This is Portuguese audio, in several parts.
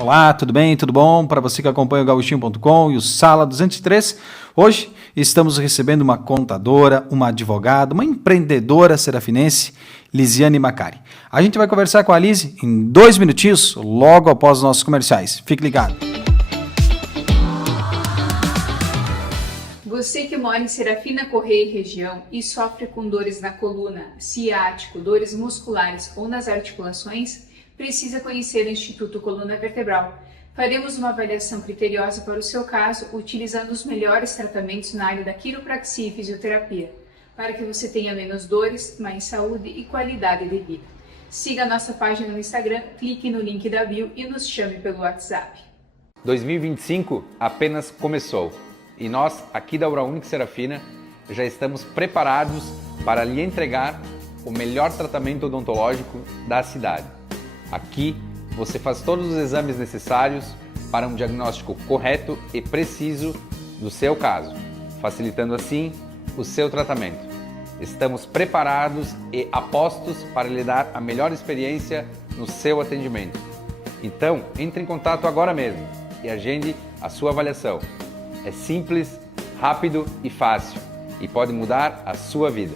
Olá, tudo bem? Tudo bom? Para você que acompanha o Gauchinho.com e o Sala 203, hoje estamos recebendo uma contadora, uma advogada, uma empreendedora serafinense, Lisiane Macari. A gente vai conversar com a Lise em 2 minutinhos, logo após os nossos comerciais. Fique ligado. Você que mora em Serafina Correia e região e sofre com dores na coluna, ciático, dores musculares ou nas articulações, precisa conhecer o Instituto Coluna Vertebral. Faremos uma avaliação criteriosa para o seu caso, utilizando os melhores tratamentos na área da quiropraxia e fisioterapia, para que você tenha menos dores, mais saúde e qualidade de vida. Siga a nossa página no Instagram, clique no link da bio e nos chame pelo WhatsApp. 2025 apenas começou e nós, aqui da Uraunica Serafina, já estamos preparados para lhe entregar o melhor tratamento odontológico da cidade. Aqui você faz todos os exames necessários para um diagnóstico correto e preciso do seu caso, facilitando assim o seu tratamento. Estamos preparados e apostos para lhe dar a melhor experiência no seu atendimento. Então, entre em contato agora mesmo e agende a sua avaliação. É simples, rápido e fácil e pode mudar a sua vida.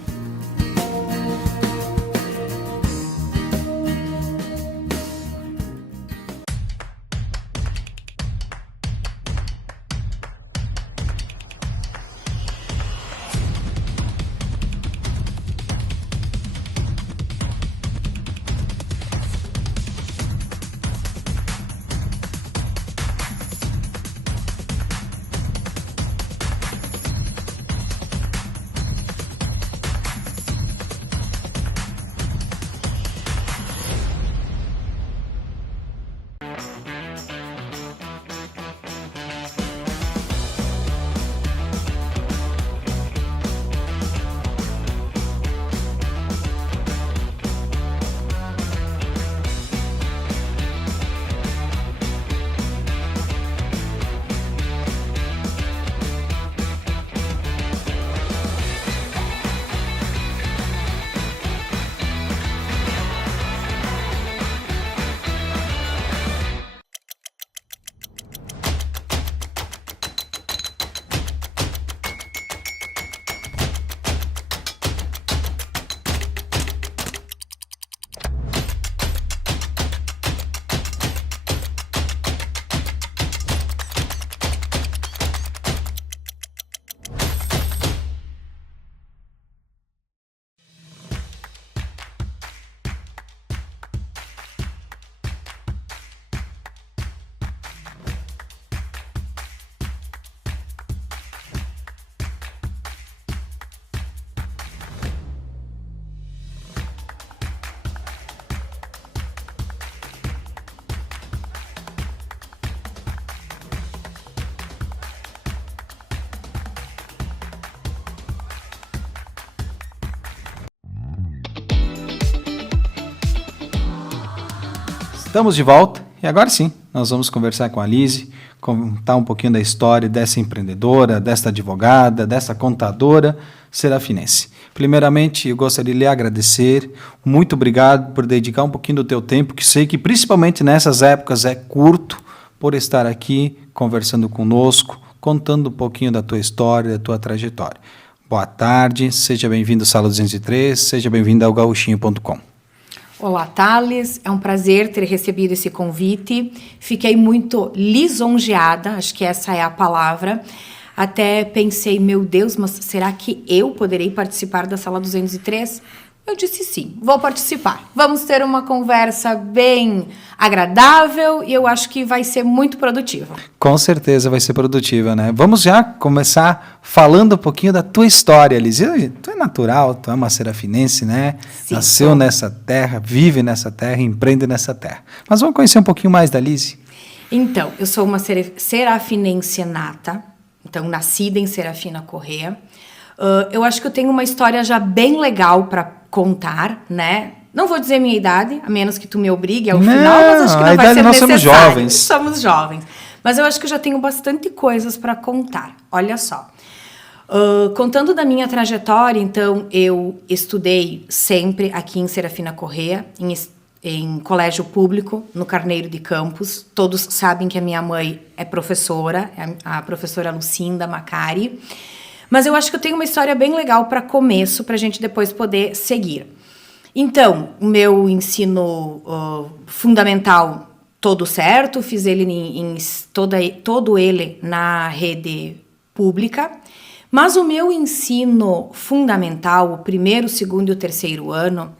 Estamos de volta e agora sim, nós vamos conversar com a Lise, contar um pouquinho da história dessa empreendedora, dessa advogada, dessa contadora serafinense. Primeiramente, eu gostaria de lhe agradecer, muito obrigado por dedicar um pouquinho do teu tempo, que sei que principalmente nessas épocas é curto, por estar aqui conversando conosco, contando um pouquinho da tua história, da tua trajetória. Boa tarde, seja bem-vindo ao Sala 203, seja bem-vindo ao Gauchinho.com. Olá, Thales. É um prazer ter recebido esse convite. Fiquei muito lisonjeada, acho que essa é a palavra. Até pensei, meu Deus, mas será que eu poderei participar da Sala 203? Eu disse sim, vou participar. Vamos ter uma conversa bem agradável e eu acho que vai ser muito produtiva. Com certeza vai ser produtiva, né? Vamos já começar falando um pouquinho da tua história, Lise. Tu é natural, tu é uma serafinense, né? Sim, nasceu nessa terra, vive nessa terra, empreende nessa terra. Mas vamos conhecer um pouquinho mais da Lise? Então, eu sou uma serafinense nata, então nascida em Serafina Correia. Eu acho que eu tenho uma história já bem legal para contar, né? Não vou dizer minha idade, a menos que tu me obrigue ao final, mas acho que não vai ser nós necessário. Somos jovens. Somos jovens. Mas eu acho que eu já tenho bastante coisas para contar. Olha só. Contando da minha trajetória, então, eu estudei sempre aqui em Serafina Correia, em colégio público, no Carneiro de Campos. Todos sabem que a minha mãe é professora, a professora Lucinda Macari. Mas eu acho que eu tenho uma história bem legal para começo, para a gente depois poder seguir. Então, o meu ensino fundamental todo certo, fiz ele todo ele na rede pública, mas o meu ensino fundamental, o primeiro, o segundo e o terceiro ano,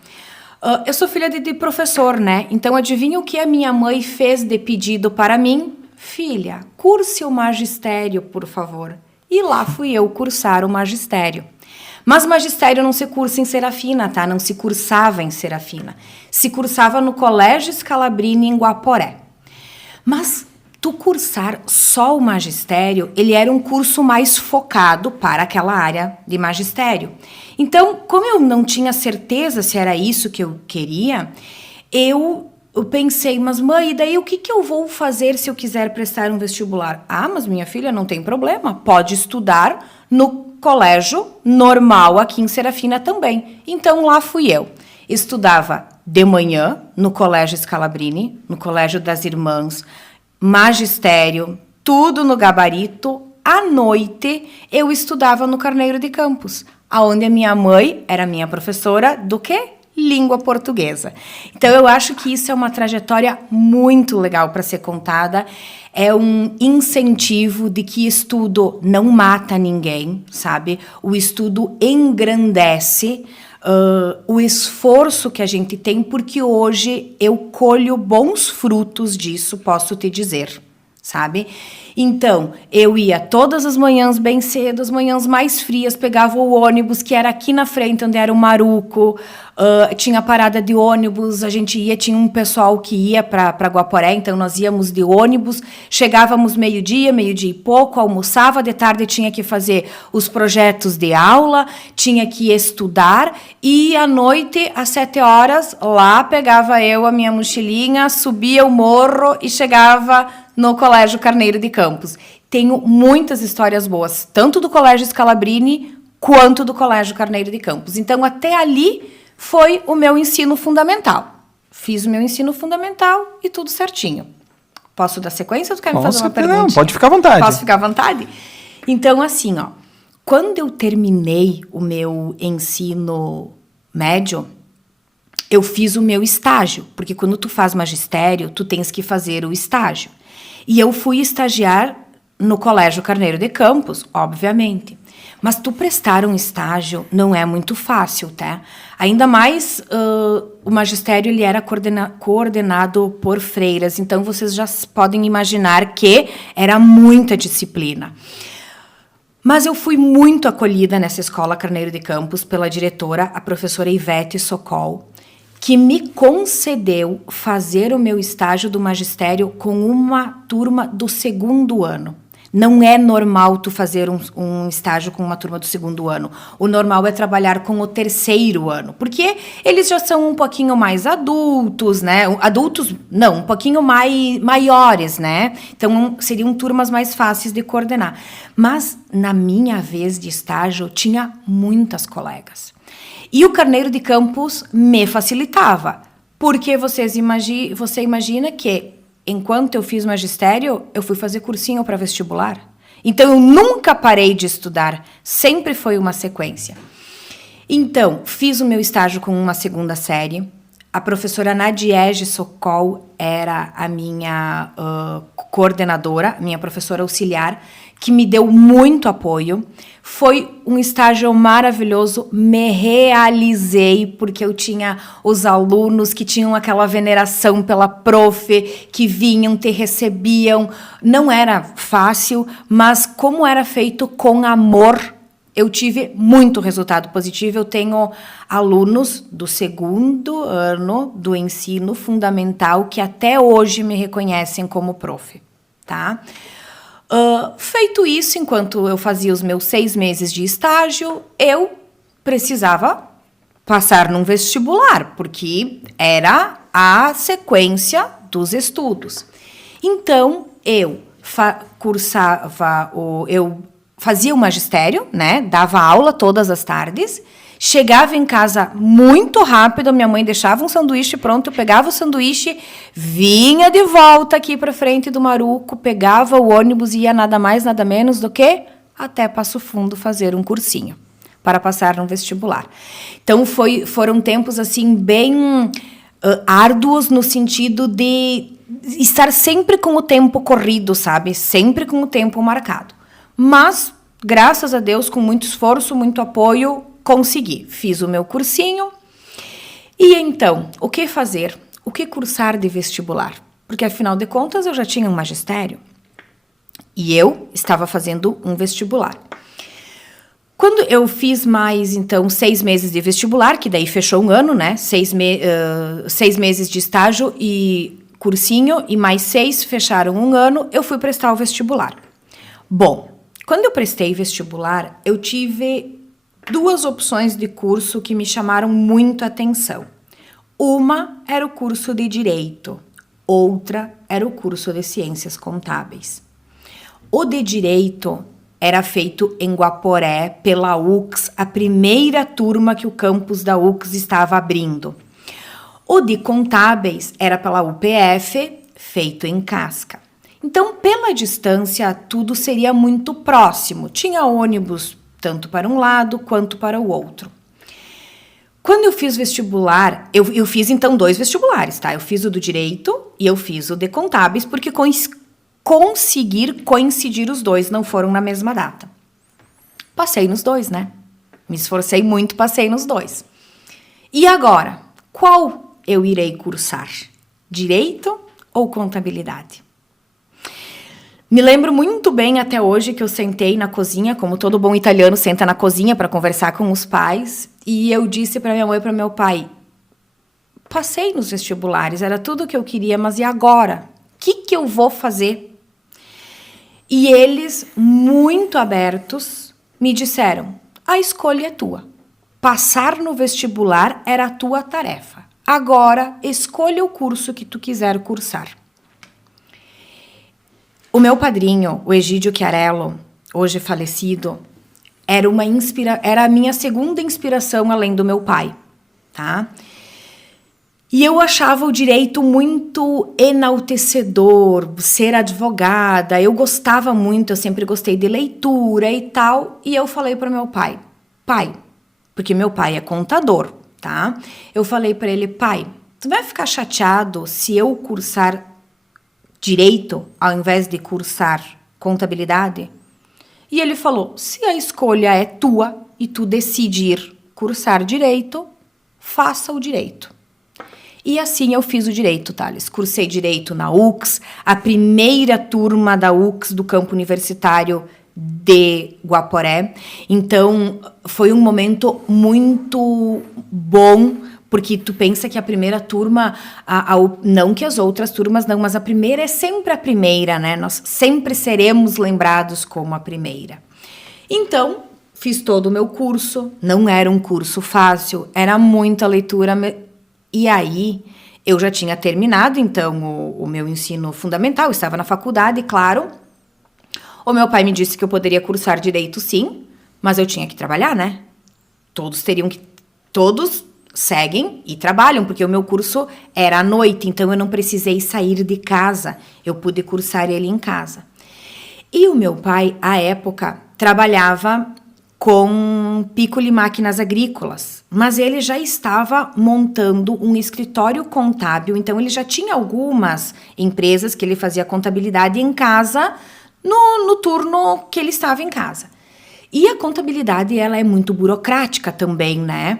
eu sou filha de professor, né? Então, adivinha o que a minha mãe fez de pedido para mim? Filha, curse o magistério, por favor. E lá fui eu cursar o magistério. Mas magistério não se cursa em Serafina, tá? Não se cursava em Serafina. Se cursava no Colégio Scalabrini, em Guaporé. Mas tu cursar só o magistério, ele era um curso mais focado para aquela área de magistério. Então, como eu não tinha certeza se era isso que eu queria, eu pensei, mas mãe, e daí o que eu vou fazer se eu quiser prestar um vestibular? Ah, mas minha filha, não tem problema, pode estudar no colégio normal aqui em Serafina também. Então, lá fui eu. Estudava de manhã no Colégio Scalabrini, no Colégio das Irmãs, magistério, tudo no gabarito. À noite, eu estudava no Carneiro de Campos, onde a minha mãe era minha professora do quê? Língua portuguesa. Então, eu acho que isso é uma trajetória muito legal para ser contada. É um incentivo de que estudo não mata ninguém, sabe? O estudo engrandece o esforço que a gente tem, porque hoje eu colho bons frutos disso, posso te dizer, sabe? Então, eu ia todas as manhãs bem cedo, as manhãs mais frias, pegava o ônibus, que era aqui na frente, onde era o Maruco, tinha parada de ônibus, a gente ia, tinha um pessoal que ia para Guaporé, então nós íamos de ônibus, chegávamos meio-dia e pouco, almoçava, de tarde tinha que fazer os projetos de aula, tinha que estudar, e à noite, às 7 horas, lá pegava eu a minha mochilinha, subia o morro e chegava no Colégio Carneiro de Campos. Tenho muitas histórias boas, tanto do Colégio Scalabrini quanto do Colégio Carneiro de Campos. Então, até ali foi o meu ensino fundamental. Fiz o meu ensino fundamental e tudo certinho. Posso dar sequência ou tu quer me fazer uma pergunta? Não, pode ficar à vontade. Posso ficar à vontade? Então, assim, ó, quando eu terminei o meu ensino médio, eu fiz o meu estágio, porque quando tu faz magistério, tu tens que fazer o estágio. E eu fui estagiar no Colégio Carneiro de Campos, obviamente. Mas tu prestar um estágio não é muito fácil, tá? Ainda mais o magistério ele era coordenado por freiras, então vocês já podem imaginar que era muita disciplina. Mas eu fui muito acolhida nessa escola Carneiro de Campos pela diretora, a professora Ivete Sokol, que me concedeu fazer o meu estágio do magistério com uma turma do segundo ano. Não é normal tu fazer um estágio com uma turma do segundo ano. O normal é trabalhar com o terceiro ano, porque eles já são um pouquinho mais adultos, né? Adultos, não, um pouquinho maiores, né? Então, seriam turmas mais fáceis de coordenar. Mas, na minha vez de estágio, tinha muitas colegas. E o Carneiro de Campos me facilitava, porque você imagina que, enquanto eu fiz magistério, eu fui fazer cursinho para vestibular. Então, eu nunca parei de estudar, sempre foi uma sequência. Então, fiz o meu estágio com uma segunda série. A professora Nadiege Sokol era a minha coordenadora, minha professora auxiliar, que me deu muito apoio. Foi um estágio maravilhoso, me realizei, porque eu tinha os alunos que tinham aquela veneração pela prof, que vinham, te recebiam. Não era fácil, mas como era feito com amor, eu tive muito resultado positivo. Eu tenho alunos do segundo ano do ensino fundamental que até hoje me reconhecem como prof, tá? Feito isso, enquanto eu fazia os meus 6 meses de estágio, eu precisava passar num vestibular, porque era a sequência dos estudos. Então, eu fazia o magistério, né? Dava aula todas as tardes, Chegava em casa muito rápido, minha mãe deixava um sanduíche pronto, eu pegava o sanduíche, vinha de volta aqui para frente do Maruco, pegava o ônibus e ia nada mais, nada menos do que até Passo Fundo fazer um cursinho para passar no vestibular. Então, foram tempos, assim, bem árduos no sentido de estar sempre com o tempo corrido, sabe? Sempre com o tempo marcado. Mas, graças a Deus, com muito esforço, muito apoio, consegui. Fiz o meu cursinho. E então, o que fazer? O que cursar de vestibular? Porque, afinal de contas, eu já tinha um magistério. E eu estava fazendo um vestibular. Quando eu fiz mais, então, 6 meses de vestibular, que daí fechou um ano, né? 6 meses de estágio e cursinho, e mais 6 fecharam um ano, eu fui prestar o vestibular. Bom, quando eu prestei vestibular, eu tive 2 opções de curso que me chamaram muito a atenção. Uma era o curso de Direito, outra era o curso de Ciências Contábeis. O de Direito era feito em Guaporé, pela UX, a primeira turma que o campus da UX estava abrindo. O de Contábeis era pela UPF, feito em Casca. Então, pela distância, tudo seria muito próximo. Tinha ônibus tanto para um lado quanto para o outro. Quando eu fiz vestibular, eu fiz então 2 vestibulares, tá? Eu fiz o do Direito e eu fiz o de Contábeis, porque conseguir coincidir os 2, não foram na mesma data. Passei nos 2, né? Me esforcei muito, passei nos 2. E agora, qual eu irei cursar? Direito ou Contabilidade? Me lembro muito bem até hoje que eu sentei na cozinha, como todo bom italiano senta na cozinha para conversar com os pais, e eu disse para minha mãe e para meu pai, passei nos vestibulares, era tudo o que eu queria, mas e agora? O que eu vou fazer? E eles, muito abertos, me disseram, a escolha é tua. Passar no vestibular era a tua tarefa. Agora, escolha o curso que tu quiser cursar. O meu padrinho, o Egídio Chiarello, hoje falecido, era a minha segunda inspiração além do meu pai, tá? E eu achava o direito muito enaltecedor, ser advogada, eu gostava muito, eu sempre gostei de leitura e tal, e eu falei para meu pai, porque meu pai é contador, tá? Eu falei para ele, pai, tu vai ficar chateado se eu cursar direito ao invés de cursar contabilidade? E ele falou, se a escolha é tua e tu decidir cursar direito, faça o direito. E assim eu fiz o direito, Thales. Cursei direito na UX, a primeira turma da UX do campo universitário de Guaporé. Então, foi um momento muito bom, porque tu pensa que a primeira turma, não que as outras turmas não, mas a primeira é sempre a primeira, né? Nós sempre seremos lembrados como a primeira. Então, fiz todo o meu curso, não era um curso fácil, era muita leitura. E aí, eu já tinha terminado, então, o meu ensino fundamental, estava na faculdade, claro. O meu pai me disse que eu poderia cursar direito, sim, mas eu tinha que trabalhar, né? Todos seguem e trabalham, porque o meu curso era à noite, então eu não precisei sair de casa, eu pude cursar ele em casa. E o meu pai, à época, trabalhava com Piccoli Máquinas Agrícolas, mas ele já estava montando um escritório contábil, então ele já tinha algumas empresas que ele fazia contabilidade em casa, no turno que ele estava em casa. E a contabilidade, ela é muito burocrática também, né?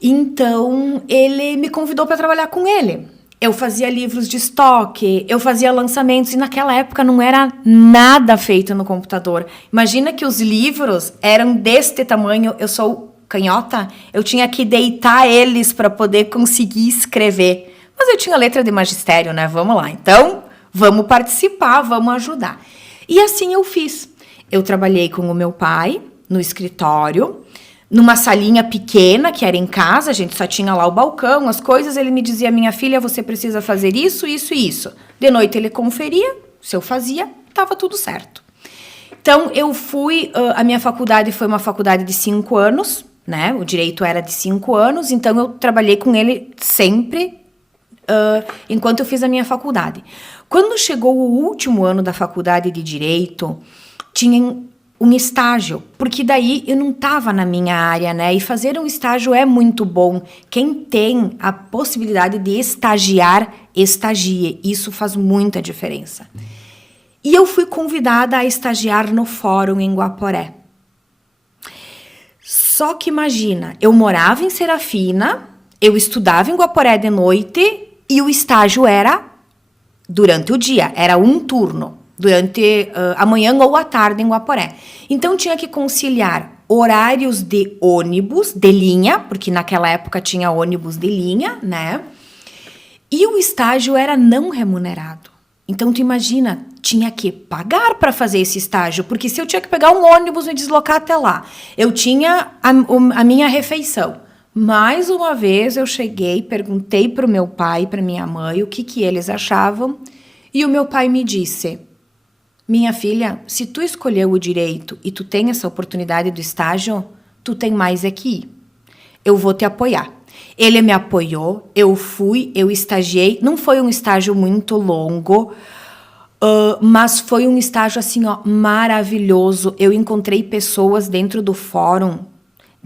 Então, ele me convidou para trabalhar com ele. Eu fazia livros de estoque, eu fazia lançamentos, e naquela época não era nada feito no computador. Imagina que os livros eram deste tamanho, eu sou canhota, eu tinha que deitar eles para poder conseguir escrever. Mas eu tinha letra de magistério, né? Vamos lá, então vamos participar, vamos ajudar. E assim eu fiz. Eu trabalhei com o meu pai no escritório, numa salinha pequena, que era em casa, a gente só tinha lá o balcão, as coisas, ele me dizia, minha filha, você precisa fazer isso, isso e isso. De noite ele conferia, se eu fazia, estava tudo certo. Então, eu fui, a minha faculdade foi uma faculdade de 5 anos, né? O direito era de 5 anos, então eu trabalhei com ele sempre enquanto eu fiz a minha faculdade. Quando chegou o último ano da faculdade de direito, tinha um estágio, porque daí eu não estava na minha área, né? E fazer um estágio é muito bom. Quem tem a possibilidade de estagiar, estagie. Isso faz muita diferença. E eu fui convidada a estagiar no fórum em Guaporé. Só que imagina, eu morava em Serafina, eu estudava em Guaporé de noite e o estágio era durante o dia, era um turno, durante a manhã ou a tarde em Guaporé. Então tinha que conciliar horários de ônibus de linha, porque naquela época tinha ônibus de linha, né? E o estágio era não remunerado. Então, tu imagina, tinha que pagar para fazer esse estágio, porque se eu tinha que pegar um ônibus e me deslocar até lá, eu tinha a minha refeição. Mais uma vez, eu cheguei, perguntei para o meu pai e para minha mãe o que eles achavam, e o meu pai me disse, minha filha, se tu escolheu o direito e tu tem essa oportunidade do estágio, tu tem mais é que ir. Eu vou te apoiar. Ele me apoiou, eu fui, eu estagiei. Não foi um estágio muito longo, mas foi um estágio assim, ó, maravilhoso. Eu encontrei pessoas dentro do fórum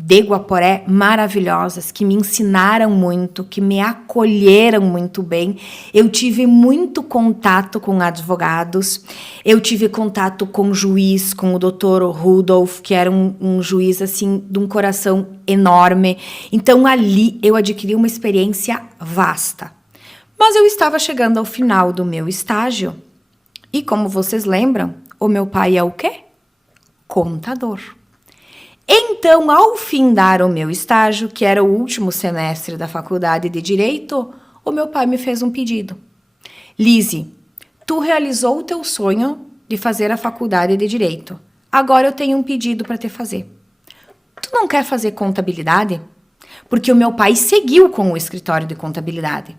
de Guaporé maravilhosas, que me ensinaram muito, que me acolheram muito bem. Eu tive muito contato com advogados, eu tive contato com juiz, com o Dr. Rudolf, que era um juiz assim de um coração enorme. Então ali eu adquiri uma experiência vasta. Mas eu estava chegando ao final do meu estágio e, como vocês lembram, o meu pai é o quê? Contador. Então, ao findar o meu estágio, que era o último semestre da faculdade de Direito, o meu pai me fez um pedido. Lise, tu realizou o teu sonho de fazer a faculdade de Direito. Agora eu tenho um pedido para te fazer. Tu não quer fazer contabilidade? Porque o meu pai seguiu com o escritório de contabilidade.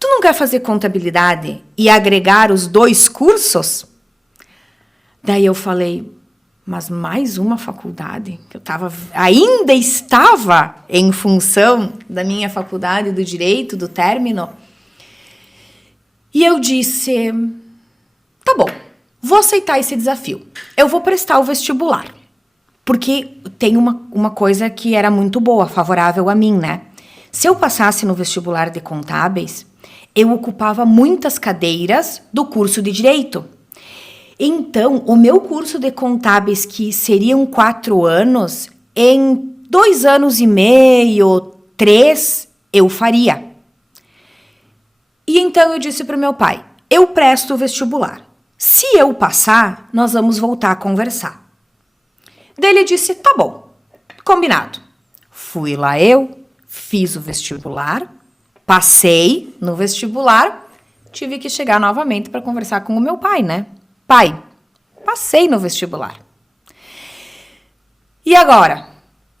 Tu não quer fazer contabilidade e agregar os 2 cursos? Daí eu falei, mas mais uma faculdade, que eu ainda estava em função da minha faculdade do direito, do término. E eu disse, tá bom, vou aceitar esse desafio. Eu vou prestar o vestibular. Porque tem uma coisa que era muito boa, favorável a mim, né? Se eu passasse no vestibular de contábeis, eu ocupava muitas cadeiras do curso de direito. Então, o meu curso de contábeis, que seriam 4 anos, em 2 anos e meio, 3, eu faria. E então eu disse para o meu pai, eu presto o vestibular. Se eu passar, nós vamos voltar a conversar. Daí ele disse, tá bom, combinado. Fui lá eu, fiz o vestibular, passei no vestibular, tive que chegar novamente para conversar com o meu pai, né? Pai, passei no vestibular. E agora?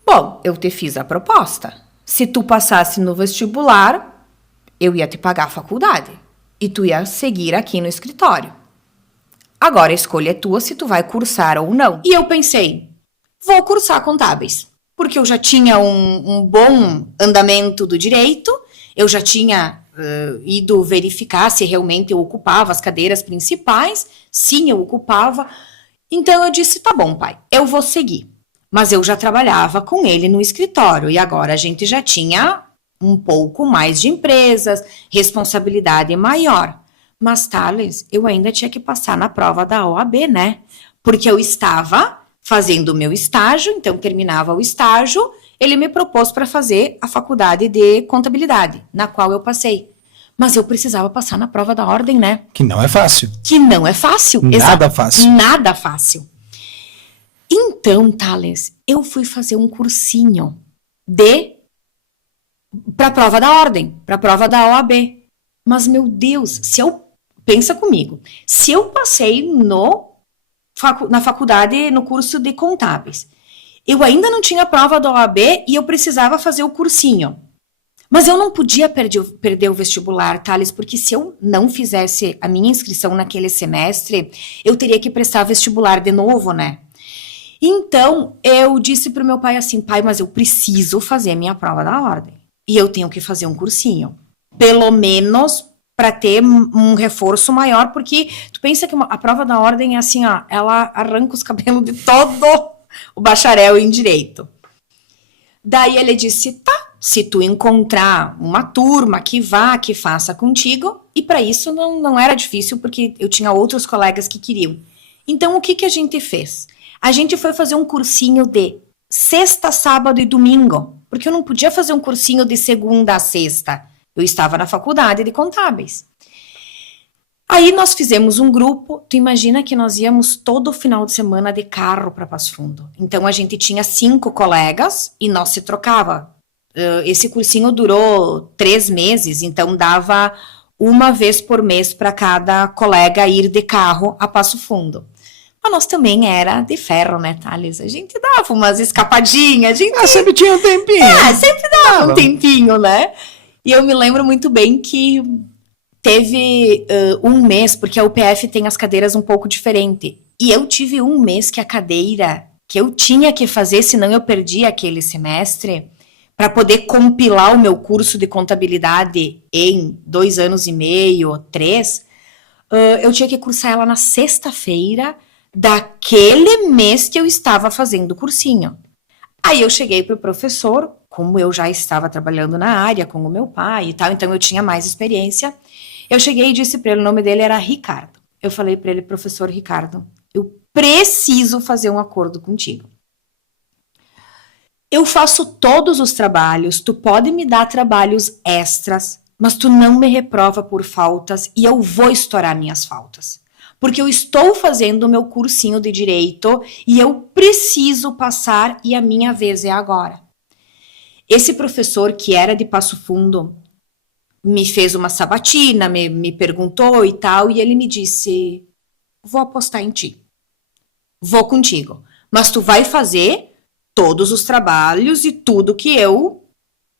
Bom, eu te fiz a proposta. Se tu passasse no vestibular, eu ia te pagar a faculdade. E tu ia seguir aqui no escritório. Agora a escolha é tua se tu vai cursar ou não. E eu pensei, vou cursar contábeis. Porque eu já tinha um bom andamento do direito, eu já tinha ido verificar se realmente eu ocupava as cadeiras principais. Sim, eu ocupava. Então eu disse, tá bom, pai, eu vou seguir. Mas eu já trabalhava com ele no escritório e agora a gente já tinha um pouco mais de empresas, responsabilidade maior. Mas, Thales, eu ainda tinha que passar na prova da OAB, né? Porque eu estava fazendo o meu estágio, então terminava o estágio, ele me propôs para fazer a faculdade de contabilidade, na qual eu passei. Mas eu precisava passar na prova da ordem, né? Que não é fácil. Que não é fácil. Nada fácil. Nada fácil. Então, Thales, eu fui fazer um cursinho para a prova da ordem, para a prova da OAB. Mas, meu Deus, pensa comigo, se eu passei na faculdade, no curso de contábeis, eu ainda não tinha a prova da OAB e eu precisava fazer o cursinho. Mas eu não podia perder o vestibular, Thales, porque se eu não fizesse a minha inscrição naquele semestre, eu teria que prestar vestibular de novo, né? Então, eu disse pro meu pai assim, pai, mas eu preciso fazer minha prova da ordem. E eu tenho que fazer um cursinho. Pelo menos para ter um reforço maior, porque tu pensa que a prova da ordem é assim, ó, ela arranca os cabelos de todo o bacharel em direito. Daí ele disse, tá, se tu encontrar uma turma que vá, que faça contigo, e para isso não era difícil, porque eu tinha outros colegas que queriam. Então, o que a gente fez? A gente foi fazer um cursinho de sexta, sábado e domingo, porque eu não podia fazer um cursinho de segunda a sexta. Eu estava na faculdade de contábeis. Aí nós fizemos um grupo, tu imagina que nós íamos todo final de semana de carro para Passo Fundo. Então a gente tinha 5 colegas e nós se trocava. Esse cursinho durou 3 meses, então dava uma vez por mês para cada colega ir de carro a Passo Fundo. Mas nós também era de ferro, né, Thales? A gente dava umas escapadinhas. A gente... sempre tinha um tempinho. Sempre dava um tempinho, né? E eu me lembro muito bem que teve um mês, porque a UPF tem as cadeiras um pouco diferente. E eu tive um mês que a cadeira que eu tinha que fazer, senão eu perdi aquele semestre, para poder compilar o meu curso de contabilidade em 2 anos e meio, 3, eu tinha que cursar ela na sexta-feira daquele mês que eu estava fazendo o cursinho. Aí eu cheguei pro professor, como eu já estava trabalhando na área com o meu pai e tal, então eu tinha mais experiência. Eu cheguei e disse para ele, o nome dele era Ricardo. Eu falei para ele, professor Ricardo, eu preciso fazer um acordo contigo. Eu faço todos os trabalhos, tu pode me dar trabalhos extras, mas tu não me reprova por faltas e eu vou estourar minhas faltas. Porque eu estou fazendo o meu cursinho de direito e eu preciso passar e a minha vez é agora. Esse professor, que era de Passo Fundo, me fez uma sabatina, me perguntou e tal, e ele me disse, vou apostar em ti. Vou contigo. Mas tu vai fazer todos os trabalhos e tudo que eu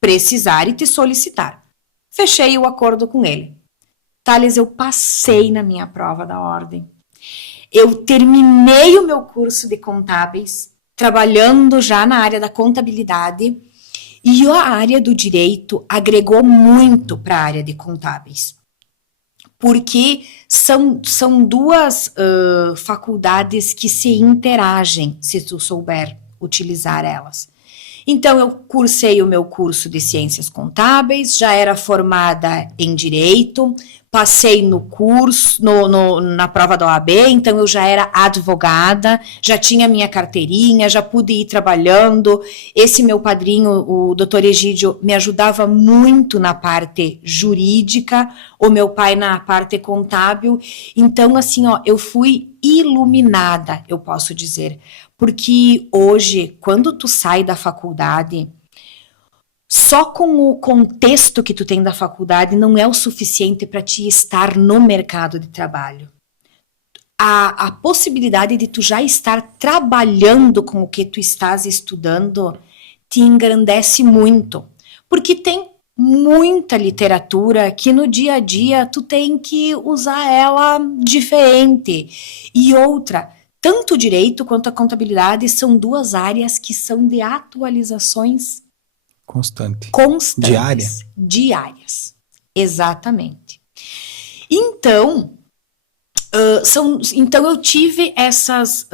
precisar e te solicitar. Fechei o acordo com ele. Thales, eu passei na minha prova da ordem. Eu terminei o meu curso de contábeis, trabalhando já na área da contabilidade, e a área do direito agregou muito para a área de contábeis. Porque são 2 faculdades que se interagem, se tu souber utilizar elas. Então, eu cursei o meu curso de Ciências Contábeis, já era formada em Direito, passei no curso, na prova da OAB, então eu já era advogada, já tinha minha carteirinha, já pude ir trabalhando. Esse meu padrinho, o doutor Egídio, me ajudava muito na parte jurídica, o meu pai na parte contábil. Então, assim, ó, eu fui iluminada, eu posso dizer. Porque hoje, quando tu sai da faculdade, só com o contexto que tu tem da faculdade não é o suficiente para te estar no mercado de trabalho. A possibilidade de tu já estar trabalhando com o que tu estás estudando te engrandece muito. Porque tem muita literatura que no dia a dia tu tem que usar ela diferente. E outra, tanto o direito quanto a contabilidade são 2 áreas que são de atualizações constantes. Diárias. Exatamente. Então, então eu tive essas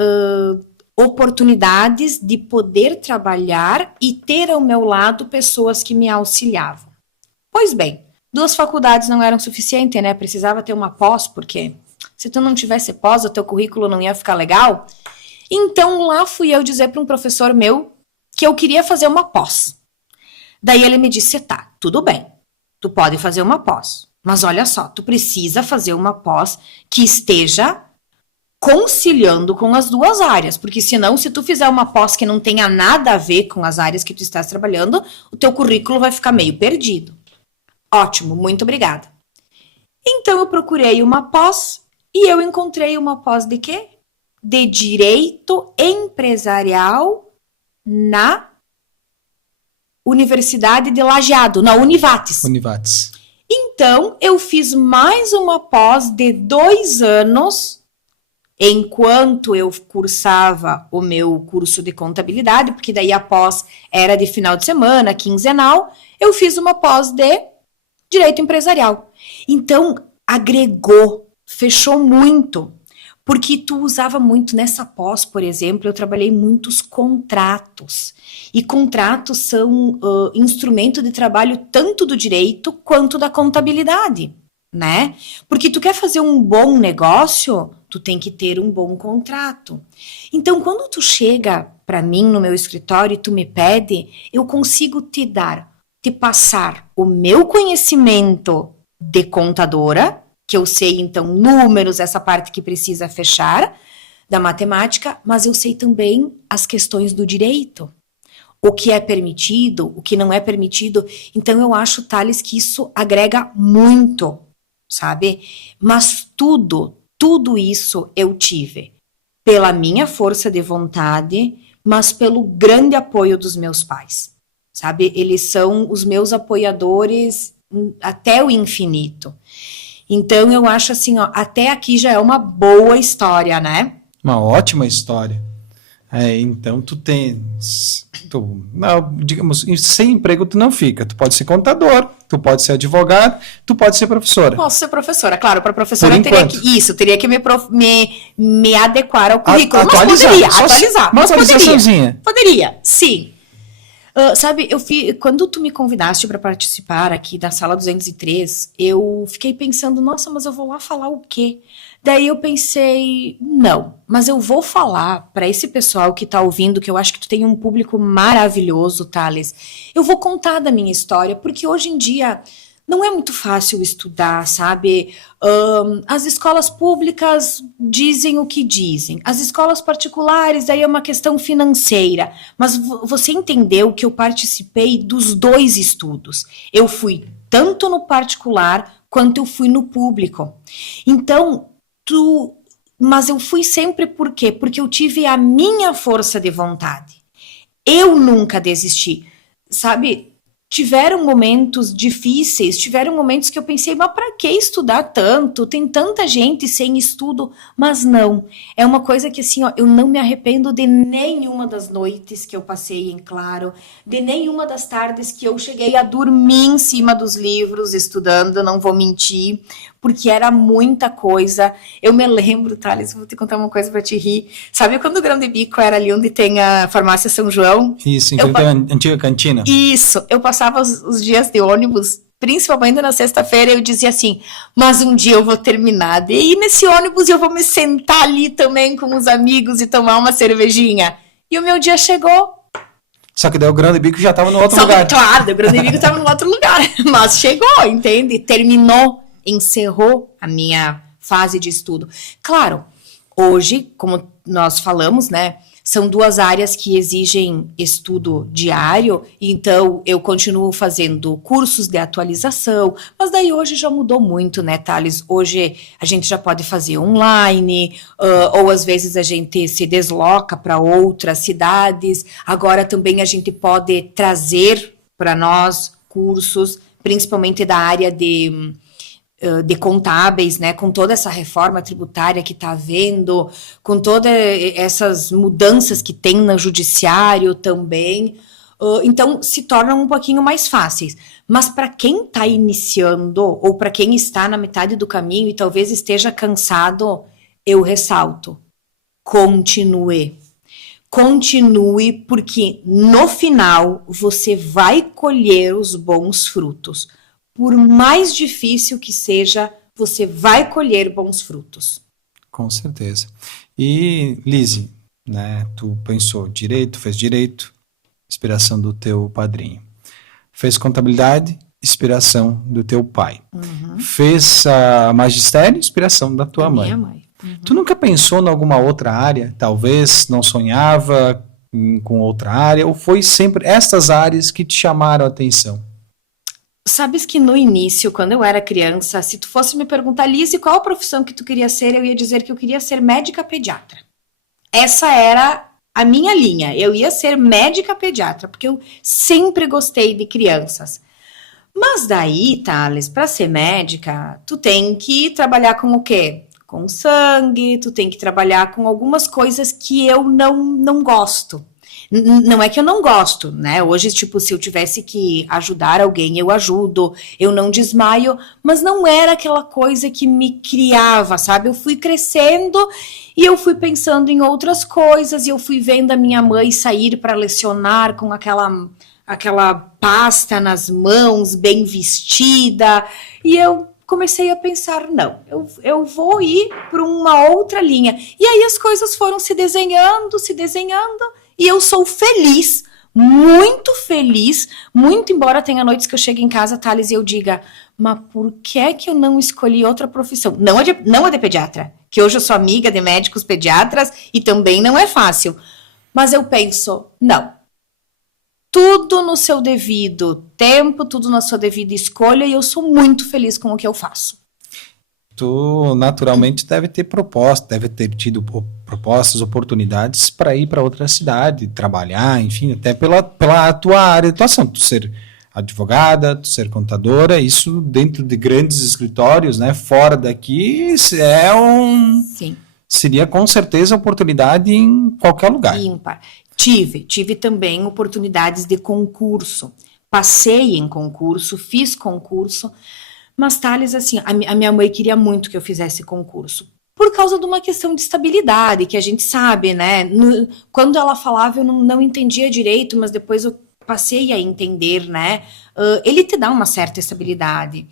oportunidades de poder trabalhar e ter ao meu lado pessoas que me auxiliavam. Pois bem, 2 faculdades não eram suficientes, né? Precisava ter uma pós, porque se tu não tivesse pós, o teu currículo não ia ficar legal. Então lá fui eu dizer para um professor meu que eu queria fazer uma pós. Daí ele me disse, tá, tudo bem, tu pode fazer uma pós, mas olha só, tu precisa fazer uma pós que esteja conciliando com as 2 áreas, porque senão, se tu fizer uma pós que não tenha nada a ver com as áreas que tu estás trabalhando, o teu currículo vai ficar meio perdido. Ótimo, muito obrigada. Então eu procurei uma pós e eu encontrei uma pós de quê? De Direito Empresarial na Universidade de Lajeado, na Univates. Então, eu fiz mais uma pós de 2 anos enquanto eu cursava o meu curso de contabilidade, porque daí a pós era de final de semana, quinzenal, eu fiz uma pós de direito empresarial. Então, agregou, fechou muito, porque tu usava muito nessa pós, por exemplo, eu trabalhei muitos contratos. E contratos são instrumento de trabalho tanto do direito quanto da contabilidade, né? Porque tu quer fazer um bom negócio, tu tem que ter um bom contrato. Então, quando tu chega para mim no meu escritório e tu me pede, eu consigo te passar o meu conhecimento de contadora, que eu sei, então, números, essa parte que precisa fechar, da matemática, mas eu sei também as questões do direito. O que é permitido, o que não é permitido. Então, eu acho, Thales, que isso agrega muito, sabe? Mas tudo isso eu tive pela minha força de vontade, mas pelo grande apoio dos meus pais, sabe? Eles são os meus apoiadores até o infinito. Então, eu acho assim, ó, até aqui já é uma boa história, né? Uma ótima história. Então, digamos, sem emprego tu não fica. Tu pode ser contador, tu pode ser advogado, tu pode ser professora. Posso ser professora, claro, para professora eu teria que me adequar ao currículo. Atualizar. Mas poderia atualizar. Uma atualizaçãozinha. Poderia, sim. Sabe, quando tu me convidaste para participar aqui da Sala 203, eu fiquei pensando, nossa, mas eu vou lá falar o quê? Daí eu pensei, não, mas eu vou falar para esse pessoal que tá ouvindo, que eu acho que tu tem um público maravilhoso, Thales. Eu vou contar da minha história, porque hoje em dia não é muito fácil estudar, sabe? As escolas públicas dizem o que dizem. As escolas particulares, aí é uma questão financeira. Mas você entendeu que eu participei dos dois estudos. Eu fui tanto no particular, quanto eu fui no público. Então, mas eu fui sempre por quê? Porque eu tive a minha força de vontade. Eu nunca desisti, sabe? Tiveram momentos difíceis, tiveram momentos que eu pensei, mas para que estudar tanto? Tem tanta gente sem estudo, mas não. É uma coisa que assim, ó, eu não me arrependo de nenhuma das noites que eu passei em claro, de nenhuma das tardes que eu cheguei a dormir em cima dos livros estudando, não vou mentir, porque era muita coisa. Eu me lembro, Thales, vou te contar uma coisa para te rir. Sabe quando o Grande Bico era ali onde tem a farmácia São João? Isso, em frente à antiga cantina. Isso, eu passava os dias de ônibus, principalmente na sexta-feira, eu dizia assim, mas um dia eu vou terminar de ir nesse ônibus e eu vou me sentar ali também com os amigos e tomar uma cervejinha. E o meu dia chegou. Só que daí o Grande Bico já estava no outro lugar. Claro, o Grande Bico estava no outro lugar, mas chegou, entende? Terminou, encerrou a minha fase de estudo. Claro, hoje, como nós falamos, né, são duas áreas que exigem estudo diário, então eu continuo fazendo cursos de atualização, mas daí hoje já mudou muito, né, Thales? Hoje a gente já pode fazer online, ou às vezes a gente se desloca para outras cidades, agora também a gente pode trazer para nós cursos, principalmente da área de contábeis, né, com toda essa reforma tributária que está havendo, com todas essas mudanças que tem no judiciário também, então se tornam um pouquinho mais fáceis. Mas para quem está iniciando, ou para quem está na metade do caminho e talvez esteja cansado, eu ressalto, continue. Continue, porque no final você vai colher os bons frutos. Por mais difícil que seja, você vai colher bons frutos. Com certeza. E, Lise, né, tu pensou direito, fez direito, inspiração do teu padrinho. Fez contabilidade, inspiração do teu pai. Uhum. Fez magistério, inspiração da tua mãe. Minha mãe. Uhum. Tu nunca pensou em alguma outra área? Talvez não sonhava com outra área? Ou foi sempre estas áreas que te chamaram a atenção? Sabes que no início, quando eu era criança, se tu fosse me perguntar, Lise, qual a profissão que tu queria ser, eu ia dizer que eu queria ser médica pediatra. Essa era a minha linha. Eu ia ser médica pediatra, porque eu sempre gostei de crianças. Mas daí, Thales, para ser médica, tu tem que trabalhar com o quê? com sangue, tu tem que trabalhar com algumas coisas que eu não gosto. Não é que eu não gosto, né? Hoje, tipo, se eu tivesse que ajudar alguém, eu ajudo, eu não desmaio, mas não era aquela coisa que me criava, sabe? Eu fui crescendo e eu fui pensando em outras coisas, e eu fui vendo a minha mãe sair para lecionar com aquela pasta nas mãos, bem vestida, e eu comecei a pensar, não, eu vou ir para uma outra linha. E aí as coisas foram se desenhando, e eu sou feliz, muito embora tenha noites que eu chego em casa, Thales, e eu diga, mas por que eu não escolhi outra profissão? Não a de pediatra, que hoje eu sou amiga de médicos pediatras e também não é fácil. Mas eu penso, não, tudo no seu devido tempo, tudo na sua devida escolha, e eu sou muito feliz com o que eu faço. Tu naturalmente deve ter tido propostas, oportunidades para ir para outra cidade, trabalhar, enfim, até pela tua área de atuação, tu ser advogada, tu ser contadora, isso dentro de grandes escritórios, né, fora daqui, Sim. Seria com certeza oportunidade em qualquer lugar. Ímpar. Tive também oportunidades de concurso, passei em concurso, fiz concurso, mas Thales, assim, a minha mãe queria muito que eu fizesse concurso, por causa de uma questão de estabilidade, que a gente sabe, né? Quando ela falava, eu não entendia direito, mas depois eu passei a entender, né? Ele te dá uma certa estabilidade.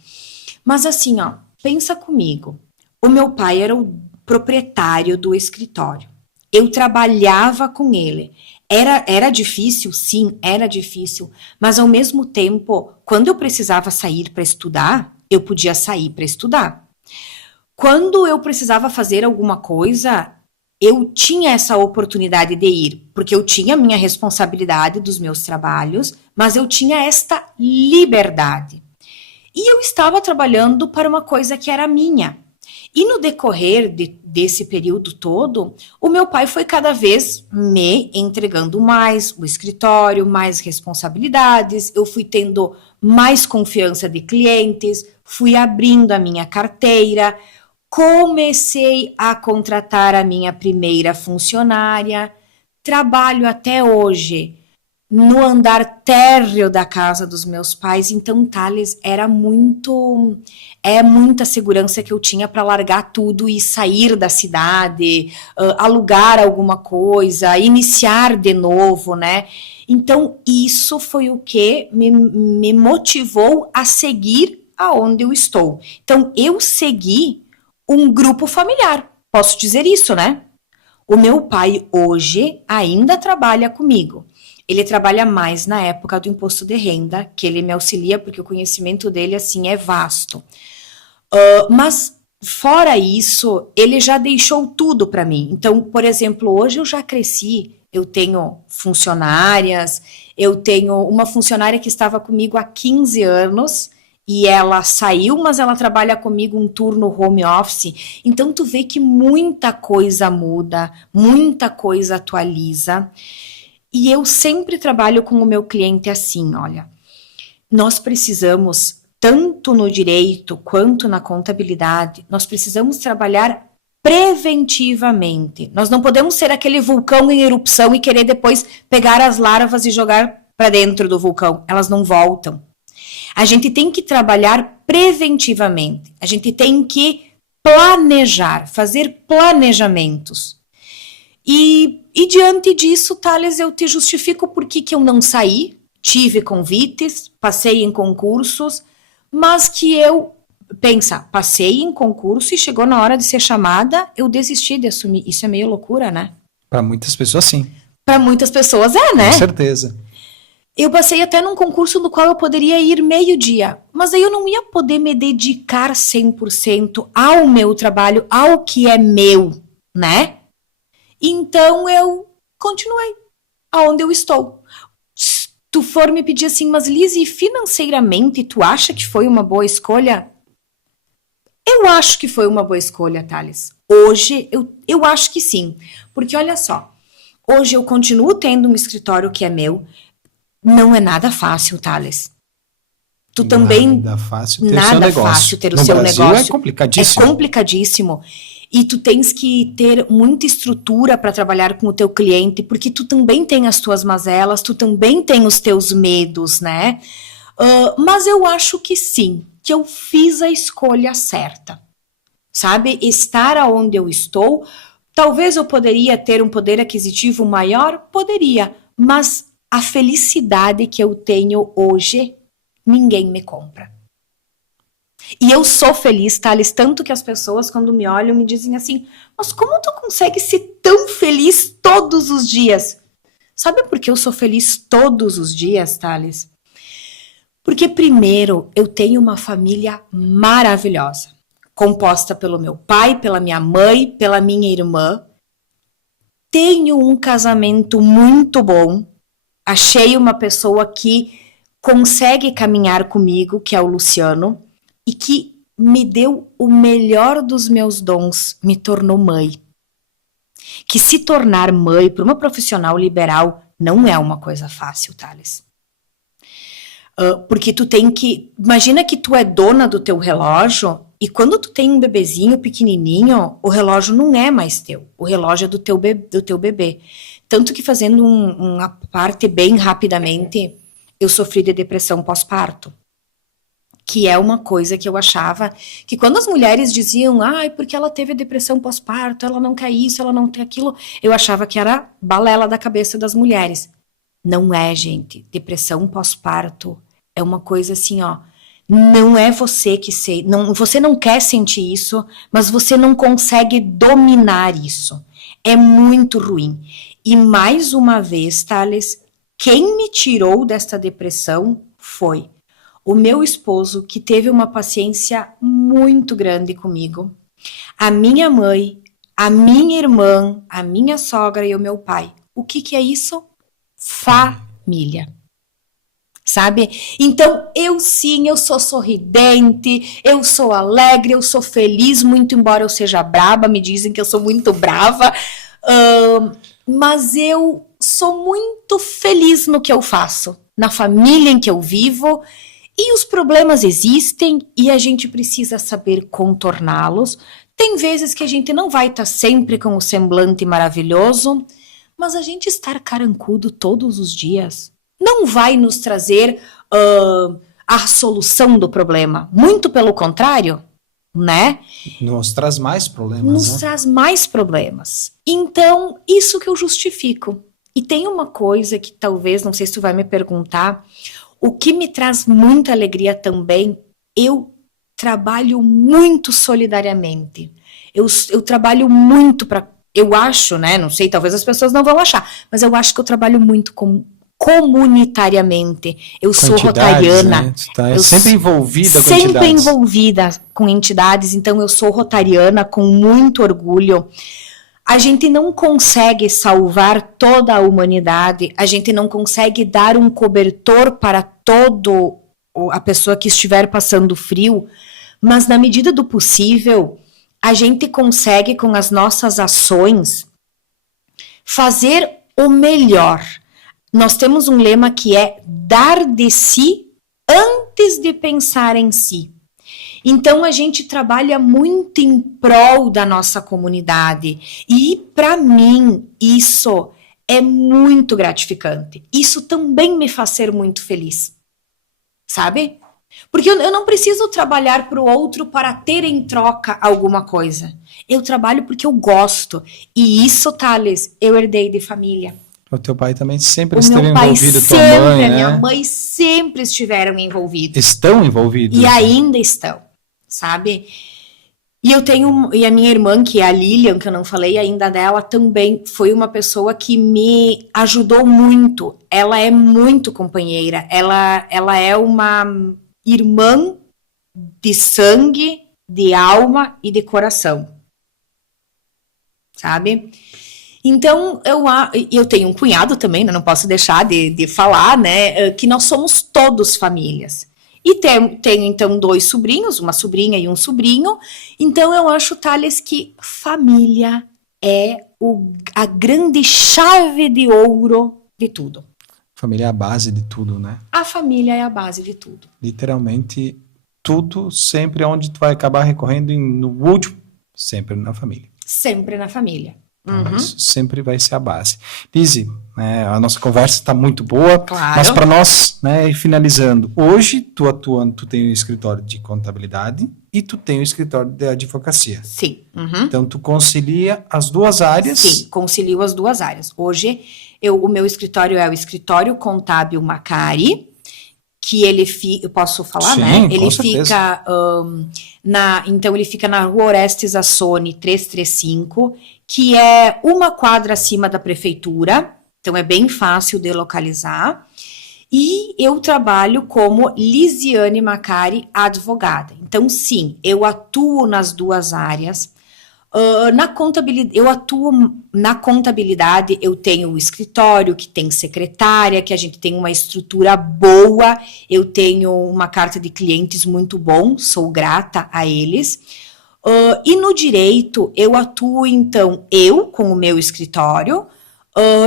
Mas assim, ó, pensa comigo. O meu pai era o proprietário do escritório. Eu trabalhava com ele. Era difícil, sim, era difícil. Mas ao mesmo tempo, quando eu precisava sair para estudar, eu podia sair para estudar. Quando eu precisava fazer alguma coisa, eu tinha essa oportunidade de ir, porque eu tinha a minha responsabilidade dos meus trabalhos, mas eu tinha esta liberdade. E eu estava trabalhando para uma coisa que era minha. E no decorrer desse período todo, o meu pai foi cada vez me entregando mais o escritório, mais responsabilidades, eu fui tendo mais confiança de clientes, fui abrindo a minha carteira, comecei a contratar a minha primeira funcionária, trabalho até hoje no andar térreo da casa dos meus pais, então Thales era muita segurança que eu tinha para largar tudo e sair da cidade, alugar alguma coisa, iniciar de novo, né? Então isso foi o que me motivou a seguir aonde eu estou. Então eu segui um grupo familiar, posso dizer isso, né? O meu pai hoje ainda trabalha comigo. Ele trabalha mais na época do imposto de renda, que ele me auxilia, porque o conhecimento dele, assim, é vasto. Mas, fora isso, ele já deixou tudo para mim. Então, por exemplo, hoje eu já cresci, eu tenho funcionárias, eu tenho uma funcionária que estava comigo há 15 anos, e ela saiu, mas ela trabalha comigo um turno home office. Então, tu vê que muita coisa muda, muita coisa atualiza. E eu sempre trabalho com o meu cliente assim, olha, nós precisamos, tanto no direito quanto na contabilidade, nós precisamos trabalhar preventivamente. Nós não podemos ser aquele vulcão em erupção e querer depois pegar as larvas e jogar para dentro do vulcão. Elas não voltam. A gente tem que trabalhar preventivamente. A gente tem que planejar, fazer planejamentos. E diante disso, Thales, eu te justifico por que eu não saí, tive convites, passei em concursos, mas que passei em concurso e chegou na hora de ser chamada, eu desisti de assumir. Isso é meio loucura, né? Para muitas pessoas, sim. Para muitas pessoas né? Com certeza. Eu passei até num concurso no qual eu poderia ir meio-dia, mas aí eu não ia poder me dedicar 100% ao meu trabalho, ao que é meu, né? Então, eu continuei aonde eu estou. Se tu for me pedir assim, mas Lise, financeiramente, tu acha que foi uma boa escolha? Eu acho que foi uma boa escolha, Thales. Hoje, eu acho que sim. Porque, olha só, hoje eu continuo tendo um escritório que é meu. Não é nada fácil, Thales. Tu também... Nada fácil ter o seu negócio. Fácil ter o no seu Brasil negócio. É complicadíssimo. É complicadíssimo. e tu tens que ter muita estrutura para trabalhar com o teu cliente, porque tu também tem as tuas mazelas, tu também tem os teus medos, né? Mas eu acho que sim, que eu fiz a escolha certa, sabe? Estar aonde eu estou, talvez eu poderia ter um poder aquisitivo maior, poderia, mas a felicidade que eu tenho hoje, ninguém me compra. E eu sou feliz, Thales, tanto que as pessoas quando me olham me dizem assim, mas como tu consegue ser tão feliz todos os dias? Sabe por que eu sou feliz todos os dias, Thales? Porque primeiro, eu tenho uma família maravilhosa, composta pelo meu pai, pela minha mãe, pela minha irmã. Tenho um casamento muito bom, achei uma pessoa que consegue caminhar comigo, que é o Luciano, e que me deu o melhor dos meus dons, me tornou mãe. Que se tornar mãe para uma profissional liberal não é uma coisa fácil, Thales. Porque tu tem que... Imagina que tu é dona do teu relógio e quando tu tem um bebezinho pequenininho, o relógio não é mais teu. O relógio é do teu bebê. Tanto que fazendo uma parte bem rapidamente, eu sofri de depressão pós-parto. Que é uma coisa que eu achava que quando as mulheres diziam, porque ela teve depressão pós-parto, ela não quer isso, ela não quer aquilo, eu achava que era balela da cabeça das mulheres. Não é, gente. Depressão pós-parto é uma coisa assim, não é você que você não quer sentir isso, mas você não consegue dominar isso. É muito ruim. E mais uma vez, Thales, quem me tirou desta depressão foi o meu esposo, que teve uma paciência muito grande comigo, a minha mãe, a minha irmã, a minha sogra e o meu pai. O que é isso? Família. Sabe? Então, eu sou sorridente, eu sou alegre, eu sou feliz, muito embora eu seja braba, me dizem que eu sou muito brava, mas eu sou muito feliz no que eu faço, na família em que eu vivo. E os problemas existem e a gente precisa saber contorná-los. Tem vezes que a gente não vai estar sempre com o semblante maravilhoso, mas a gente estar carancudo todos os dias não vai nos trazer a solução do problema. Muito pelo contrário, né? Nos traz mais problemas. Nos traz mais problemas. Então, isso que eu justifico. E tem uma coisa que talvez, não sei se tu vai me perguntar, o que me traz muita alegria também, eu trabalho muito solidariamente. Eu trabalho muito eu acho, né? Não sei, talvez as pessoas não vão achar, mas eu acho que eu trabalho muito comunitariamente. Eu sou rotariana. Né? Tá sempre envolvida com entidades. Sempre envolvida com entidades, então eu sou rotariana com muito orgulho. A gente não consegue salvar toda a humanidade, a gente não consegue dar um cobertor para toda a pessoa que estiver passando frio, mas na medida do possível, a gente consegue com as nossas ações fazer o melhor. Nós temos um lema que é dar de si antes de pensar em si. Então, a gente trabalha muito em prol da nossa comunidade. E, para mim, isso é muito gratificante. Isso também me faz ser muito feliz. Sabe? Porque eu não preciso trabalhar para o outro para ter em troca alguma coisa. Eu trabalho porque eu gosto. E isso, Thales, eu herdei de família. O teu pai também sempre esteve envolvido, tua mãe, né? Minha mãe sempre estiveram envolvidos. Estão envolvidos. E ainda estão, sabe? E a minha irmã, que é a Lilian, que eu não falei ainda dela, também foi uma pessoa que me ajudou muito. Ela é muito companheira. Ela é uma irmã de sangue, de alma e de coração. Sabe? Então, eu tenho um cunhado também, né, não posso deixar de falar, né, que nós somos todos famílias. E tenho, então, 2 sobrinhos, uma sobrinha e um sobrinho. Então, eu acho, Thales, que família é a grande chave de ouro de tudo. Família é a base de tudo, né? A família é a base de tudo. Literalmente, tudo sempre onde tu vai acabar recorrendo no último Sempre na família. Sempre na família. Então, isso sempre vai ser a base. Lise, né, a nossa conversa está muito boa, Claro. mas para nós, né, e finalizando, hoje tu tem um escritório de contabilidade e tu tem um escritório de advocacia. Sim. Uhum. Então tu concilia as duas áreas. Sim, concilio as duas áreas. Hoje, o meu escritório é o Escritório Contábil Macari, que ele fica, eu posso falar, Sim, né? com Ele certeza. fica então ele fica na Rua Orestes Assone 335, que é uma quadra acima da prefeitura, então é bem fácil de localizar. E eu trabalho como Lisiane Macari, advogada. Então, sim, eu atuo nas duas áreas. Na contabilidade, eu atuo na contabilidade, eu tenho o escritório, que tem secretária, que a gente tem uma estrutura boa, eu tenho uma carta de clientes muito bom, sou grata a eles. E no direito, eu atuo, então, eu com o meu escritório,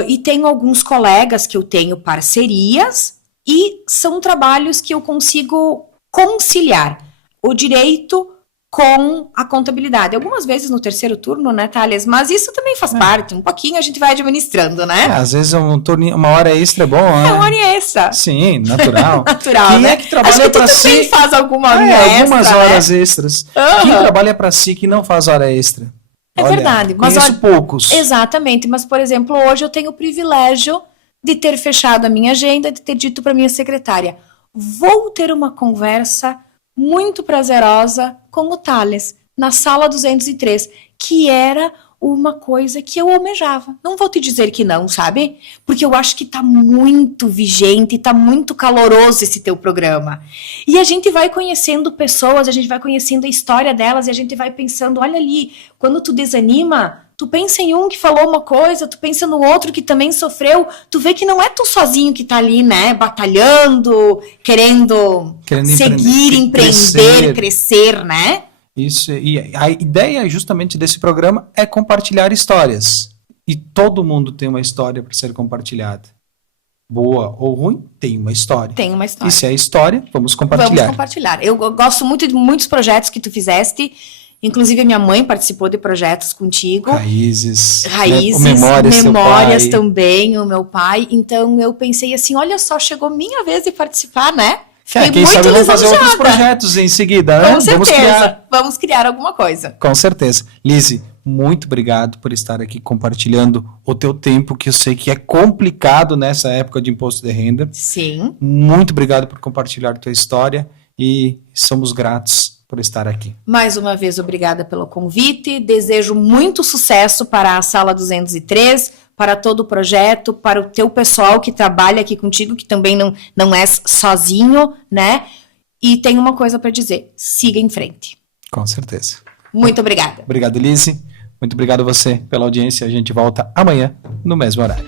e tenho alguns colegas que eu tenho parcerias, e são trabalhos que eu consigo conciliar o direito com a contabilidade. Algumas vezes no terceiro turno, né, Thales? Mas isso também faz parte. Um pouquinho a gente vai administrando, né? Às vezes uma hora extra é bom, né? É uma hora extra. Sim, natural. Natural, Quem né? é que trabalha Acho que tu pra também si? faz alguma hora extra, algumas né? horas extras. Aham. Quem trabalha para si que não faz hora extra? É Olha, verdade, mas conheço olha, poucos. Exatamente, mas por exemplo, hoje eu tenho o privilégio de ter fechado a minha agenda, de ter dito para minha secretária, vou ter uma conversa muito prazerosa com o Thales, na sala 203, que era uma coisa que eu almejava. Não vou te dizer que não, sabe? Porque eu acho que tá muito vigente, tá muito caloroso esse teu programa. E a gente vai conhecendo pessoas, a gente vai conhecendo a história delas, e a gente vai pensando, olha ali, quando tu desanima, tu pensa em um que falou uma coisa, tu pensa no outro que também sofreu, tu vê que não é tu sozinho que tá ali, né, batalhando, querendo seguir, empreender, crescer, né? Isso, e a ideia justamente desse programa é compartilhar histórias. E todo mundo tem uma história para ser compartilhada. Boa ou ruim, tem uma história. Tem uma história. E se é história, vamos compartilhar. Vamos compartilhar. Eu gosto muito de muitos projetos que tu fizeste. Inclusive, a minha mãe participou de projetos contigo. Raízes, Memórias também, o meu pai. Então, eu pensei assim, olha só, chegou minha vez de participar, né? Quem sabe vamos fazer outros projetos em seguida, né? Com certeza. Vamos criar alguma coisa. Com certeza. Lise, muito obrigado por estar aqui compartilhando o teu tempo, que eu sei que é complicado nessa época de imposto de renda. Sim. Muito obrigado por compartilhar a tua história e somos gratos por estar aqui. Mais uma vez, obrigada pelo convite. Desejo muito sucesso para a Sala 203, para todo o projeto, para o teu pessoal que trabalha aqui contigo, que também não é sozinho, né? E tem uma coisa para dizer, siga em frente. Com certeza. Muito obrigada. Obrigado, Lise. Muito obrigado a você pela audiência. A gente volta amanhã, no mesmo horário.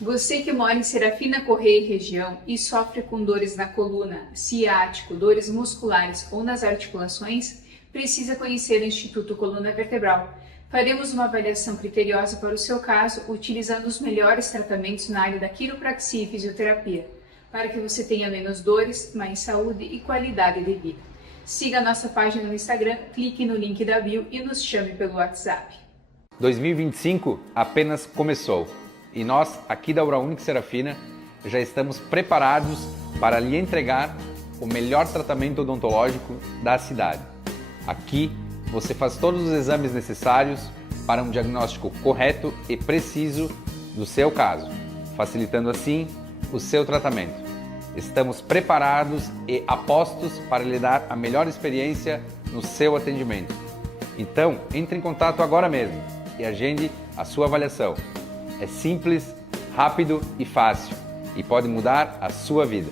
Você que mora em Serafina Correia e região e sofre com dores na coluna, ciático, dores musculares ou nas articulações, precisa conhecer o Instituto Coluna Vertebral. Faremos uma avaliação criteriosa para o seu caso, utilizando os melhores tratamentos na área da quiropraxia e fisioterapia, para que você tenha menos dores, mais saúde e qualidade de vida. Siga a nossa página no Instagram, clique no link da bio e nos chame pelo WhatsApp. 2025 apenas começou e nós, aqui da Oral Unique Serafina, já estamos preparados para lhe entregar o melhor tratamento odontológico da cidade. Aqui você faz todos os exames necessários para um diagnóstico correto e preciso do seu caso, facilitando assim o seu tratamento. Estamos preparados e apostos para lhe dar a melhor experiência no seu atendimento. Então, entre em contato agora mesmo e agende a sua avaliação. É simples, rápido e fácil e pode mudar a sua vida.